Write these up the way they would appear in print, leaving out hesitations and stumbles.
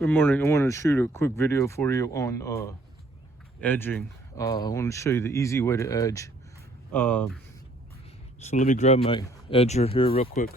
Good morning. I wanted to shoot a quick video for you on edging. I want to show you the easy way to edge. So let me grab my edger here real quick.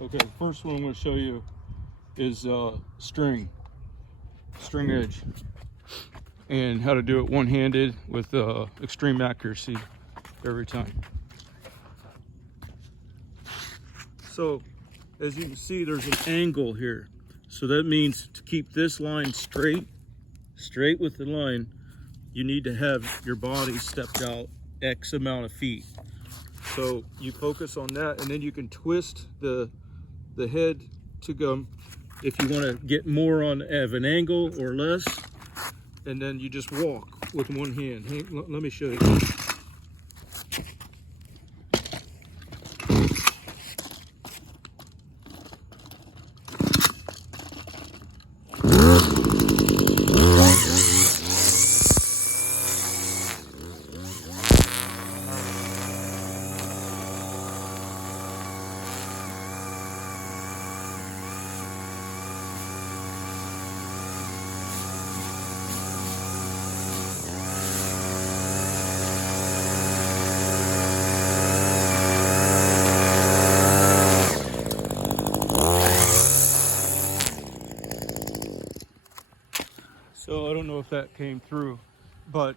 Okay, first one I'm going to show you is string edge, and how to do it one-handed with extreme accuracy every time. So as you can see, there's an angle here, so that means to keep this line straight with the line, you need to have your body stepped out X amount of feet. So you focus on that, and then you can twist the head to go if you want to get more on of an angle or less, and then you just walk with one hand. Hey, let me show you. So I don't know if that came through, but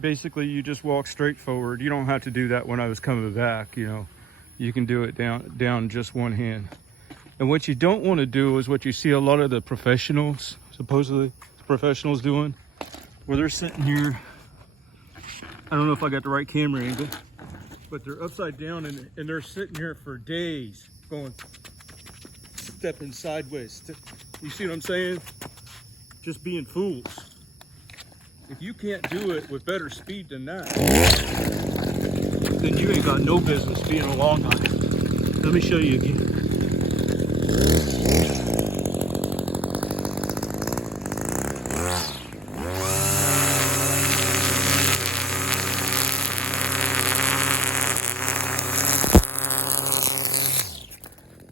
basically you just walk straight forward. You don't have to do that when I was coming back, you know. You can do it down just one hand. And what you don't want to do is what you see a lot of the professionals, supposedly professionals doing, where they're sitting here. I don't know if I got the right camera angle, but they're upside down and they're sitting here for days going, stepping sideways. You see what I'm saying? Just being fools. If you can't do it with better speed than that, then you ain't got no business being a long guy. Let me show you again.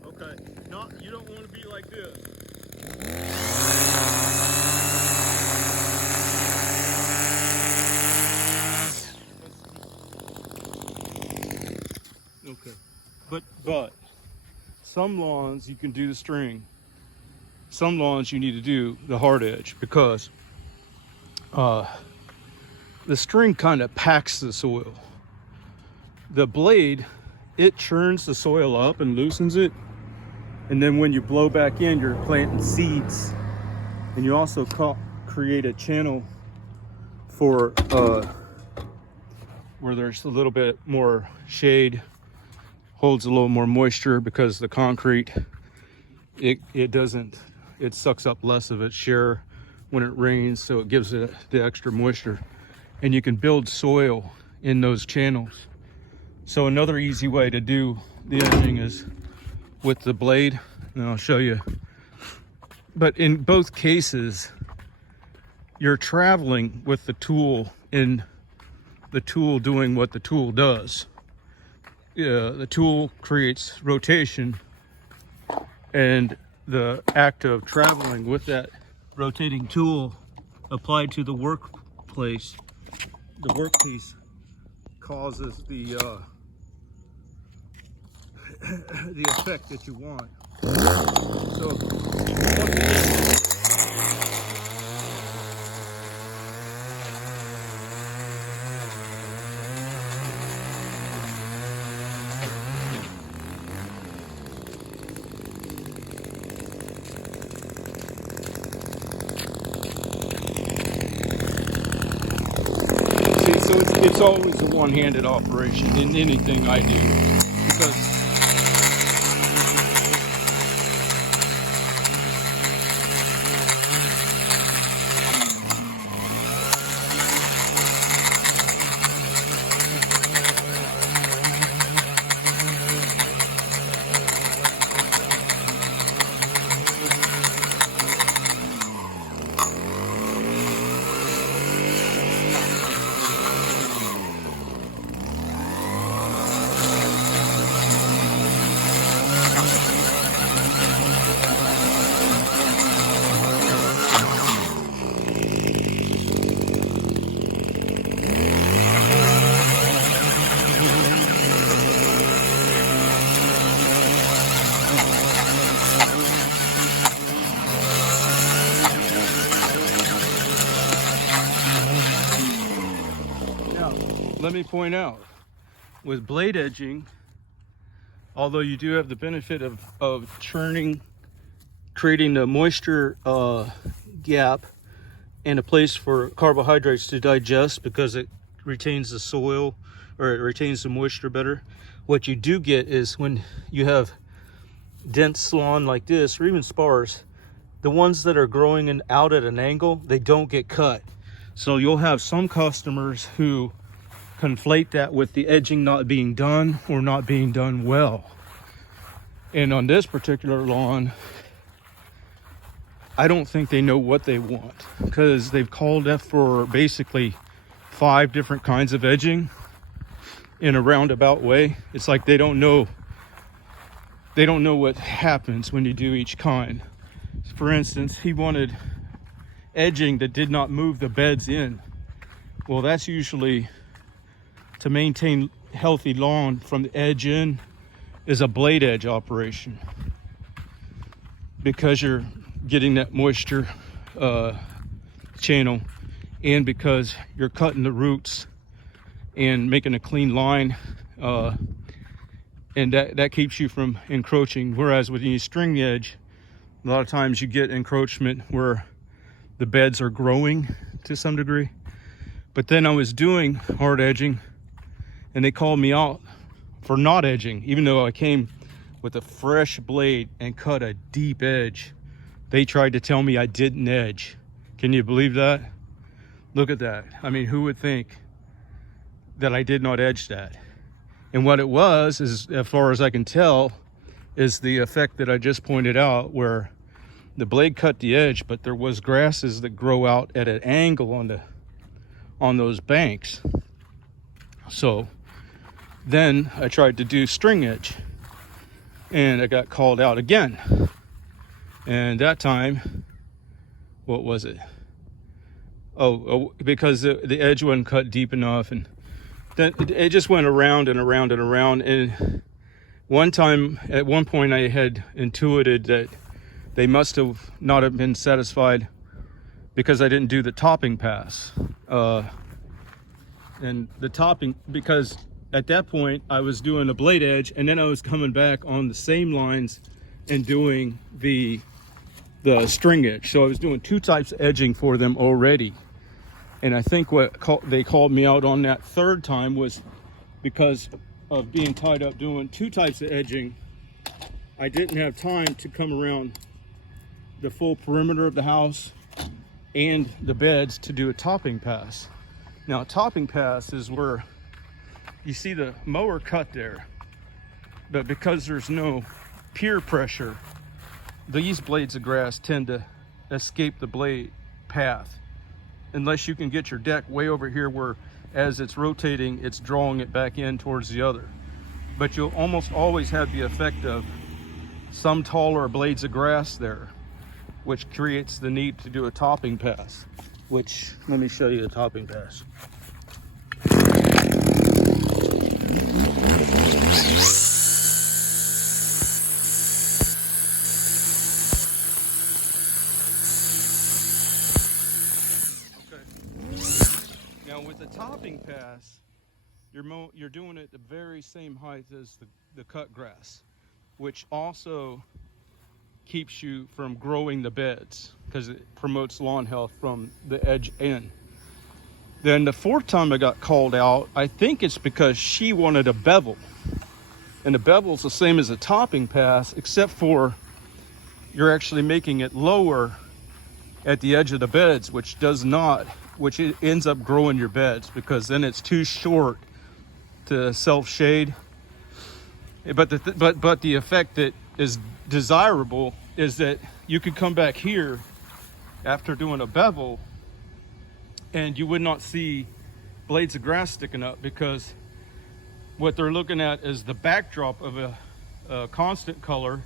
Okay, no, you don't want to be like this. Okay, but some lawns you can do the string. Some lawns you need to do the hard edge, because the string kind of packs the soil. The blade, it churns the soil up and loosens it, and then when you blow back in, you're planting seeds, and you also create a channel for where there's a little bit more shade, holds a little more moisture, because the concrete, it sucks up less of its share when it rains, so it gives it the extra moisture, and you can build soil in those channels. So another easy way to do the edging is with the blade, and I'll show you. But in both cases, you're traveling with the tool, in the tool doing what the tool does. The tool creates rotation, and the act of traveling with that rotating tool applied to the workpiece causes the effect that you want. So it's always a one-handed operation in anything I do, because let me point out, with blade edging, although you do have the benefit of churning, creating a moisture gap and a place for carbohydrates to digest because it retains the soil, or it retains the moisture better. What you do get is when you have dense lawn like this, or even sparse, the ones that are growing out at an angle, they don't get cut. So you'll have some customers who conflate that with the edging not being done or not being done well. And on this particular lawn, I don't think they know what they want, because they've called F for basically 5 different kinds of edging in a roundabout way. It's like they don't know what happens when you do each kind. For instance, he wanted edging that did not move the beds in. Well, that's usually, to maintain healthy lawn from the edge in, is a blade edge operation, because you're getting that moisture channel, and because you're cutting the roots and making a clean line, and that keeps you from encroaching. Whereas when you string the edge, a lot of times you get encroachment where the beds are growing to some degree. But then I was doing hard edging, and they called me out for not edging, even though I came with a fresh blade and cut a deep edge. They tried to tell me I didn't edge. Can you believe that? Look at that. I mean, who would think that I did not edge that? And what it was, is, as far as I can tell, is the effect that I just pointed out, where the blade cut the edge, but there was grasses that grow out at an angle on those banks. So then I tried to do string edge, and I got called out again. And that time, what was it? Oh, because the edge wasn't cut deep enough, and then it just went around and around and around. And one time, at one point, I had intuited that they must have not have been satisfied because I didn't do the topping pass. And the topping, because at that point I was doing a blade edge, and then I was coming back on the same lines and doing the string edge. So I was doing 2 types of edging for them already. And I think what they called me out on that third time was because of being tied up doing 2 types of edging. I didn't have time to come around the full perimeter of the house and the beds to do a topping pass. Now, a topping pass is where you see the mower cut there, but because there's no peer pressure, these blades of grass tend to escape the blade path, unless you can get your deck way over here where as it's rotating, it's drawing it back in towards the other. But you'll almost always have the effect of some taller blades of grass there, which creates the need to do a topping pass, which, let me show you the topping pass. Now with the topping pass, you're doing it the very same height as the cut grass, which also keeps you from growing the beds because it promotes lawn health from the edge in. Then the 4th time I got called out, I think it's because she wanted a bevel. And the bevel's the same as a topping pass, except for you're actually making it lower at the edge of the beds, which it ends up growing your beds, because then it's too short to self-shade. But the effect that is desirable is that you could come back here after doing a bevel and you would not see blades of grass sticking up, because what they're looking at is the backdrop of a constant color,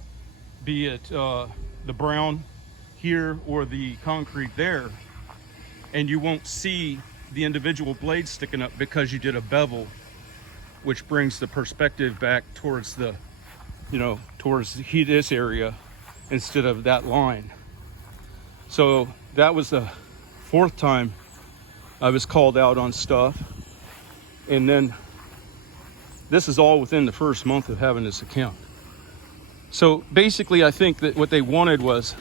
be it the brown here or the concrete there, and you won't see the individual blades sticking up because you did a bevel, which brings the perspective back towards towards this area instead of that line. So that was the 4th time I was called out on stuff. And then this is all within the first month of having this account. So basically, I think that what they wanted was,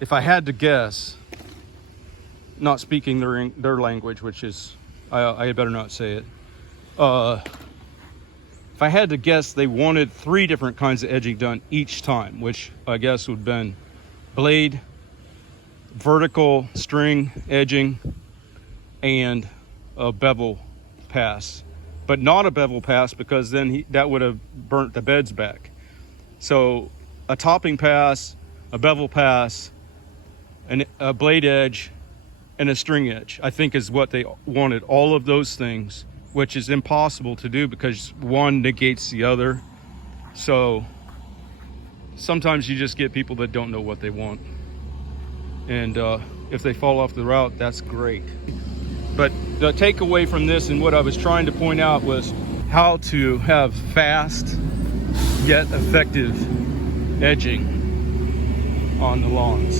if I had to guess, not speaking their language, which is, I better not say it. If I had to guess, they wanted 3 different kinds of edging done each time, which I guess would have been blade, vertical string edging, and a bevel pass. But not a bevel pass, because then that would have burnt the beds back. So a topping pass, a bevel pass, and a blade edge, and a string edge, I think is what they wanted. All of those things, which is impossible to do because one negates the other. So sometimes you just get people that don't know what they want. And if they fall off the route, that's great. But the takeaway from this and what I was trying to point out was how to have fast yet effective edging on the lawns.